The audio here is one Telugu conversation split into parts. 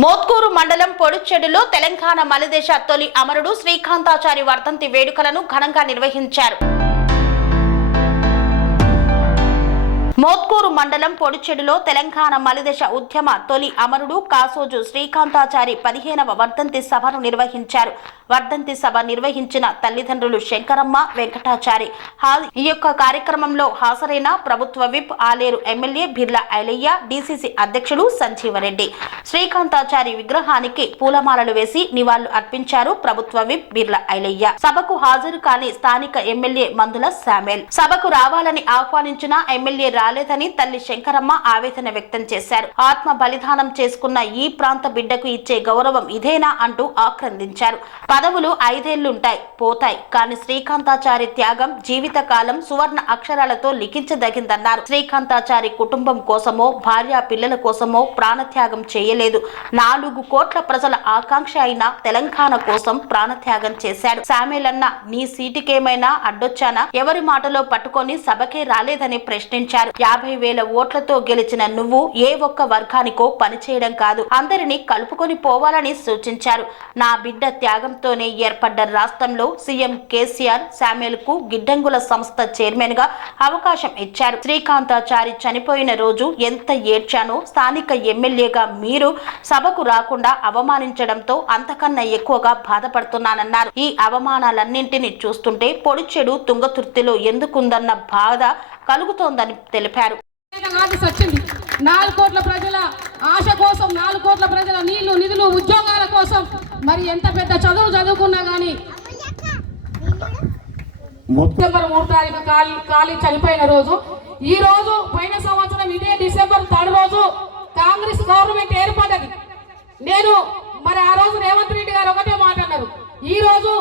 మోత్కూరు మండలం పొడుచెడులో తెలంగాణ మలిదేశ తొలి అమరుడు శ్రీకాంతాచారి వర్ధంతి వేడుకలను ఘనంగా నిర్వహించారు. మోత్కూరు మండలం పొడిచెడులో తెలంగాణ మలిదశ ఉద్యమ తొలి అమరుడు కాసోజు శ్రీకాంతాచారి పదిహేనవ వర్ధంతి సభను నిర్వహించారు. వర్ధంతి సభ నిర్వహించిన తల్లిదండ్రులు శంకరమ్మ వెంకటాచారి. ఈ యొక్క కార్యక్రమంలో హాజరైన ప్రభుత్వ whip Aler MLA Birla Ilaiah DCC అధ్యక్షుడు సంజీవరెడ్డి. శ్రీకాంతాచారి విగ్రహానికి పూలమాలలు వేసి నివాళులు అర్పించారు ప్రభుత్వ విప్ బిర్లా ఐలయ్య. సభకు హాజరు కాని స్థానిక ఎమ్మెల్యే మందుల శామెల్ సభకు రావాలని ఆహ్వానించిన ఎమ్మెల్యే రాలేదని తల్లి శంకరమ్మ ఆవేదన వ్యక్తం చేశారు. ఆత్మ బలిదానం చేసుకున్న ఈ ప్రాంత బిడ్డకు ఇచ్చే గౌరవం ఇదేనా అంటూ ఆక్రందించారు. పదవులు ఐదేళ్ళుంటాయి పోతాయి. కానీ శ్రీకాంతాచారి త్యాగం జీవితకాలం సువర్ణ అక్షరాలతో లిఖించదగిందన్నారు. శ్రీకాంతాచారి కుటుంబం కోసమో భార్య పిల్లల కోసమో ప్రాణత్యాగం చేయలేదు. నాలుగు కోట్ల ప్రజల ఆకాంక్ష అయిన తెలంగాణ కోసం ప్రాణత్యాగం చేశాడు. సామేలన్న నీ సీటుకేమైనా అడ్డొచ్చానా? ఎవరి మాటలో పట్టుకొని సభకే రాలేదని ప్రశ్నించారు. యాభై వేల ఓట్లతో గెలిచిన నువ్వు ఏ ఒక్క వర్గానికో పనిచేయడం కాదు. అందరినీ కలుపుకొని పోవాలని సూచించారు. నా బిడ్డ త్యాగంతోనే ఏర్పడ్డ రాష్ట్రంలో సీఎం కేసీఆర్ శామ్యుల్కు గిడ్డంగుల సంస్థ చైర్మన్గా అవకాశం ఇచ్చారు. శ్రీకాంతాచారి చనిపోయిన రోజు ఎంత ఏడ్చానో స్థానిక ఎమ్మెల్యేగా మీరు సభకు రాకుండా అవమానించడంతో అంతకన్నా ఎక్కువగా బాధపడుతున్నానన్నారు. ఈ అవమానాలన్నింటినీ చూస్తుంటే పొడిచెడు తుంగతుర్తిలో ఎందుకుందన్న బాధ కలుగుతోందని తెలిపారు. నాలుగు కోట్ల ప్రజల ఆశ కోసం నాలుగు కోట్ల ప్రజల నీళ్ళు నిధులు ఉద్యోగాల కోసం మరి ఎంత పెద్ద చదువు చదువుకున్నా కానీ మొత్తం డిసెంబర్ మూడు తారీఖు కాలి ఖాళీ చనిపోయిన రోజు ఈ రోజు పోయిన సంవత్సరం ఇదే డిసెంబర్ థర్డ్ రోజు కాంగ్రెస్ గవర్నమెంట్ ఏర్పడ్డది. నేను మరి ఆ రోజు రేవంత్ రెడ్డి గారు ఒకటే మాట్లాడారు ఈ రోజు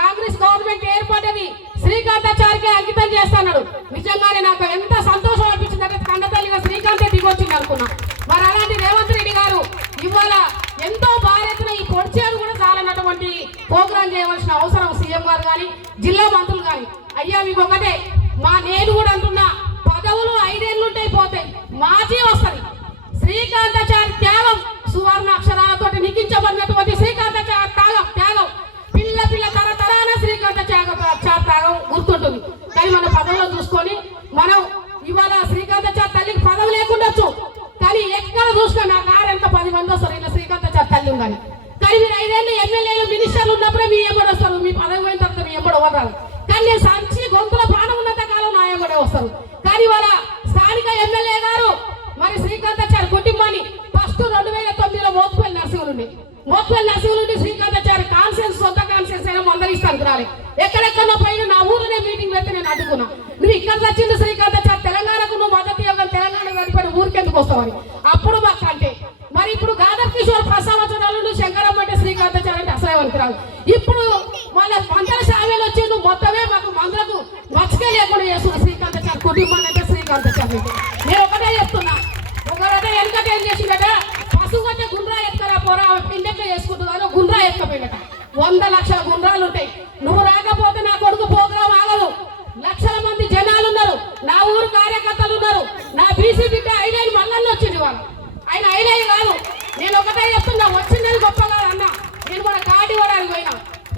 కాంగ్రెస్ గవర్నమెంట్ ఏర్పడ్డది. శ్రీకాంతాచారికి అంకితం చేస్తాడు నిజంగానే నాకు ఎంత సంతోషం అనిపించిందంటే కండతల్లిగా శ్రీకాంతే దిగొచ్చింది అనుకున్నా. మరి అలాంటి రేవంత్ రెడ్డి గారు ఇవాళ ఎంతో భారెత్తున ఈ పొడిచేరు కూడా చాలన్నటువంటి ప్రోగ్రాం చేయవలసిన అవసరం సీఎం గారు కానీ జిల్లా మంత్రులు కానీ అయ్యా మీకు ఒకటే మా నేను కూడా అంటున్నా పదవులు ఐదేళ్ళు పోతాయి మాజీ వస్తుంది. శ్రీకాంతాచారి త్యాగం సువర్ణ అక్షరాలతో నిగించబడినటువంటి శ్రీకాంతాచారి త్యాగం త్యాగం. పిల్ల పిల్ల తరతరాన శ్రీకాంతాచారి మోత్పల్లి నరసింహులుండి శ్రీకాంతాచారి కాన్సెన్స్ సొంత కాన్సెన్స్ అయినా మందరిస్తానికి రాలి. ఎక్కడెక్కడో పైన నా ఊరినే మీటింగ్ పెడితే నేను అడ్డుకున్నా. నువ్వు ఇక్కడ వచ్చింది శ్రీకాంతాచారి తెలంగాణకు నువ్వు మద్దతు ఇవ్వగలి తెలంగాణ వెళ్ళిపోయిన ఊరికెందుకు వస్తావని. అప్పుడు మాకు అంటే మరి ఇప్పుడు గాదర్ కిషోర్ ప్రసవచనాలు శంకరం అంటే శ్రీకాంతాచారి అంటే అసలే వనికిరాదు ఇప్పుడు మన పంటల శామ్యాలు వచ్చి నువ్వు మొత్తమే మాకు మందులకు మచ్చకే లేకుండా చేస్తున్నా శ్రీకాంతాచారి కుటుంబాన్ని అంటే శ్రీకాంతాచారి నేను ఒకటే చెప్తున్నా. ఒకరైతే ఎందుకంటే ఏం చేసిందట. పశువు అంటే గుండ్రా ఎత్తుకరా పోరా ఆమె పిండెక్క గుండ్రా ఎత్తుకపోయిందట వంద లక్షల గుండ్రాలు ఉంటాయి. నువ్వు రాకపోతే నా కొడుకు ప్రోగ్రాం ఆగదు. లక్షల మంది జనాలు ఉన్నారు. నా ఊరు కార్యకర్తలు ఉన్నారు. నా బీసీ బిడ్డ ఐదేళ్ళు మల్లన్న వచ్చింది వాళ్ళు ఆయన ఐదేళ్ళు కాదు. నేను ఒకటే చెప్తున్నా వచ్చిందని గొప్ప కాదు అన్న. నేను కూడా కాటి ఇవ్వడానికి పోయినా.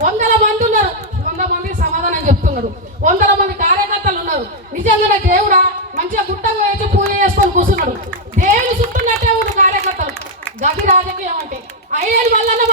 వందల మంది ఉన్నారు. వంద మంది సమాధానం చెప్తున్నారు వందల మంది కార్యకర్తలు ఉన్నారు. నిజంగానే దేవుడా మంచిగా గుట్టంగా వేసి పూజ చేసుకొని కూర్చున్నాడు. దేవుని చుట్టూన్నట్టే ఉన్న కార్యకర్తలు. గది రాజకీయం అంటే ఐదేళ్ళు మల్లన్న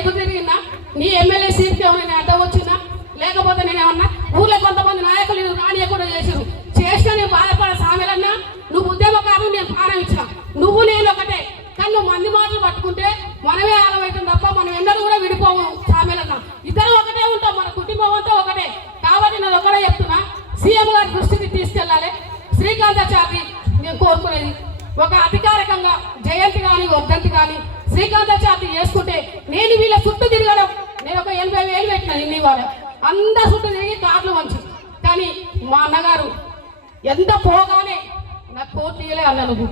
ఎదురు తిరిగిందా నీ ఎమ్మెల్యే సీట్కి ఏమైనా నేను అడ్డం వచ్చిందా లేకపోతే నేను ఏమన్నా ఊళ్ళో కొంతమంది నాయకులు నేను రానియకుండా చేశారు చేస్తే నేను బాధపడ సామెలన్నా నువ్వు ఉద్యమకారులు నేను ప్రాణం ఇచ్చిన. నువ్వు నేను ఒకటే. కానీ నువ్వు మంది మాటలు పట్టుకుంటే మనమే ఆలమవుతాం తప్ప మనం ఎన్నడూ కూడా విడిపోము సామెలన్నా. ఇద్దరు ఒకటే ఉంటాం మన కుటుంబం అంతా ఒకటే. కాబట్టి నేను ఒకటే చెప్తున్నా సీఎం గారి దృష్టికి తీసుకెళ్ళాలి. శ్రీకాంతాచారి నేను కోరుకునేది ఒక అధికారికంగా జయంతి కానీ వర్ధంతి కానీ చేసుకుంటే నేను వీళ్ళ చుట్టూ తిరగడం నేను ఒక ఎనభై వేలు పెట్టిన ఇన్ని ఇవాళ. అందరు చుట్టూ తిరిగి కార్లు మంచి కానీ మా అన్నగారు ఎంత పోగానే నాకు కోట్లు ఇయ్యలే అన్న నువ్వు.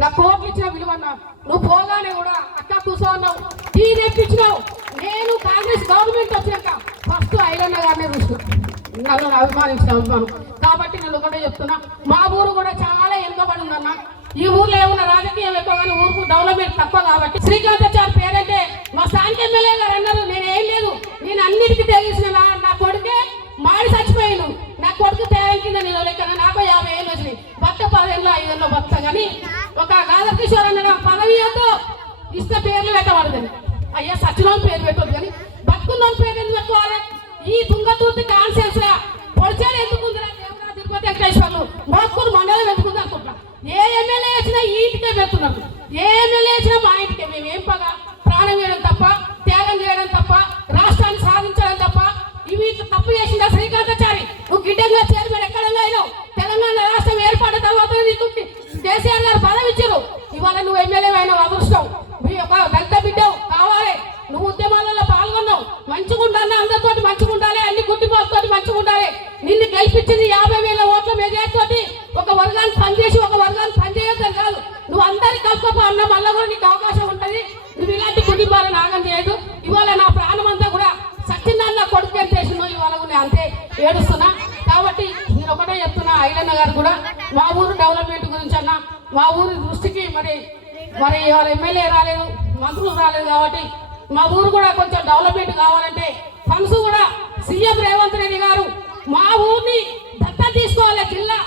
నా కోట్లు ఇచ్చిన విలువ అన్నా నువ్వు పోగానే కూడా అక్క కూర్చోన్నావు టీ తెప్పించినావు. నేను కాంగ్రెస్ గవర్నమెంట్ వచ్చాక ఫస్ట్ ఐలన్న గారిని చూసు నన్ను అభిమానించిన అభిమానం. కాబట్టి నేను ఒకటే చెప్తున్నా. మా ఊరు కూడా చాలా వెనుకబడి ఉందన్నా. ఈ ఊర్లో ఏమన్నా రాజకీయం ఎక్కువ కానీ ఊరుకు డెవలప్మెంట్ తక్కువ కాబట్టి. శ్రీకాంతాచారి పేరంటే మా స్థానిక ఎమ్మెల్యే గారు అన్నారు నేనేం లేదు. నేను అన్నిటికీ తెలిసిన నా కొడుకే మాడి చచ్చిపోయాను నా కొడుకు తేలికింద నేను లెక్క నాకు యాభై ఏళ్ళు వచ్చినాయి. భర్త పదేళ్ళు ఐదేళ్ళు భర్త కానీ ఒక గాదర్ కిషోర్ అన్న పదవి ఏదో ఇస్తే పేర్లు పెట్టబడదని. అయ్యా సచివం పేరు పెట్టదు కానీ బతుకున్న పేరు ఎందుకు పెట్టుకోవాలి? ఈ దుంగతూర్తి కాన్సెన్స్ పొడిచేది ఎందుకు ఉందిరా? తిరుపతి వెంకటేశ్వర్లు మోత్కూరు మండలం ఎందుకుంది అనుకుంటా ఏ ఎమ్మెల్యే వచ్చినా ఈ ఇంటికే పెడుతున్నారు ఏ ఎమ్మెల్యే వచ్చినా మా ఇంటికే. మేము ఏం పగ? ప్రాణం చేయడం తప్ప త్యాగం చేయడం తప్ప రాష్ట్రాన్ని సాధించడం తప్ప ఇవి తప్పు చేసిందా శ్రీకాంతాచారి? నువ్వు గిడ్డంగా చైర్మన్ ఎక్కడంగా అయినావు? తెలంగాణ రాష్ట్రం ఏర్పడిన తర్వాత నీకు కేసీఆర్ గారు పదవి ఇచ్చారు. ఇవాళ నువ్వు ఎమ్మెల్యే అయినావు అదృష్టం. మీ ఒక దళిత బిడ్డవు కావాలి. నువ్వు ఉద్యమాలలో పాల్గొన్నావు. మంచిగా ఉండాలి అందరితోటి మంచిగా ఉండాలి అన్ని గుడ్డి మంచిగా ఉండాలి నిన్ను గెలిపించింది యాభై ఏడుస్తున్నా. కాబట్టి నేను ఒకటే చెప్తున్నా ఐలన్న గారు కూడా మా ఊరు డెవలప్మెంట్ గురించి అన్న మా ఊరి దృష్టికి మరి మరి వాళ్ళ ఎమ్మెల్యే రాలేదు మంత్రులు రాలేదు కాబట్టి మా ఊరు కూడా కొంచెం డెవలప్మెంట్ కావాలంటే ఫండ్స్ కూడా సీఎం రేవంత్ రెడ్డి గారు మా ఊరిని దత్త తీసుకోవాలి. జిల్లా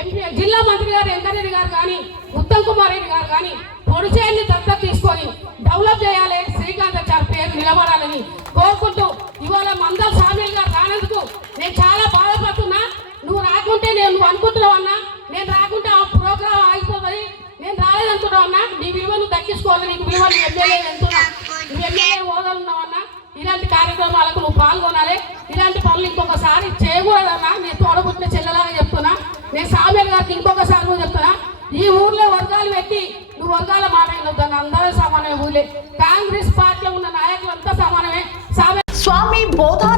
ఎంపీ జిల్లా మంత్రి గారు వెంకరెడ్డి గారు కానీ ఉత్తమ్ కుమార్ రెడ్డి గారు కానీ పొడిచేయండి దత్త తీసుకొని డెవలప్ చేయాలి. శ్రీకాంతాచారి పేరు నిలబడాలని కోరుకుంటూ ఇవాళ మందల్ సామీల్ గారు రానందుకు నేను చాలా బాధపడుతున్నా. నువ్వు రాకుంటే నేను నువ్వు అనుకుంటున్నావు అన్నా. నేను రాకుంటే ఆ ప్రోగ్రామ్ ఆగిపోతుంది. నేను రాలేదనుకుంటావు అన్నా. నీ విలువను తగ్గించుకోవాలి దక్కించుకోవాలి. నీకు విలువ నీ ఎమ్మెల్యే వెళ్తున్నా నువ్వు ఎమ్మెల్యే హోదాలున్నావు అన్నా. ఇలాంటి కార్యక్రమాలకు నువ్వు పాల్గొనాలి. ఇలాంటి పనులు ఇంకొకసారి చేయకూడదన్నా. నేను తోడబుట్టిన చెల్లెలాగా చెప్తున్నా. నేను సామేల్ గారికి ఇంకొకసారి కూడా చెప్తున్నా. ఈ ఊర్లో వర్గాలు పెట్టి నువ్వు వర్గాల మాట వినొద్దని అందరూ సమానమే ఊర్లే కాంగ్రెస్ పార్టీలో ఉన్న నాయకులంతా సమానమే. స్వామి బోధన